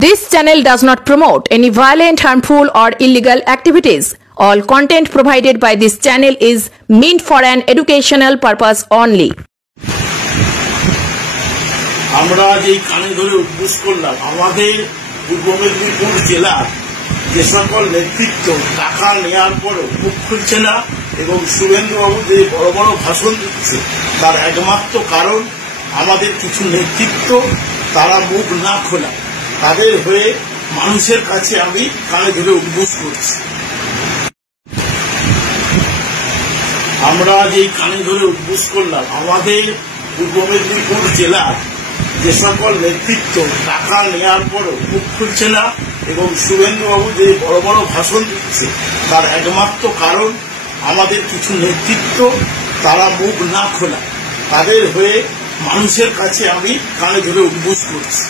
This channel does not promote any violent, harmful, or illegal activities. All content provided by this channel is meant for an educational purpose only. আমরা যে কানে ধরে উদ্বোস করলাম আমাদের পূর্ব মেদিনীপুর জেলার যে সকল নেতৃত্ব টাকা নেওয়ার পরও মুখ খুলছে না এবং শুভেন্দুবাবু যে বড় বড় ভাষণ দিচ্ছে তার একমাত্র কারণ আমাদের কিছু নেতৃত্ব তারা মুখ না খোলা, তাদের হয়ে মানুষের কাছে আমি কানে ধরে উদ্বোস করছি। আমরা যে কানে ধরে উদ্বোস করলাম আমাদের পূর্ব মেদিনীপুর জেলার যে সকল নেতৃত্ব টাকা নেওয়ার পরও মুখ খুলছে না এবং শুভেন্দুবাবু যে বড় বড় ভাষণ দিচ্ছে তার একমাত্র কারণ আমাদের কিছু নেতৃত্ব তারা মুখ না খোলা, তাদের হয়ে মানুষের কাছে আমি কানে ধরে উদ্বোস করছি।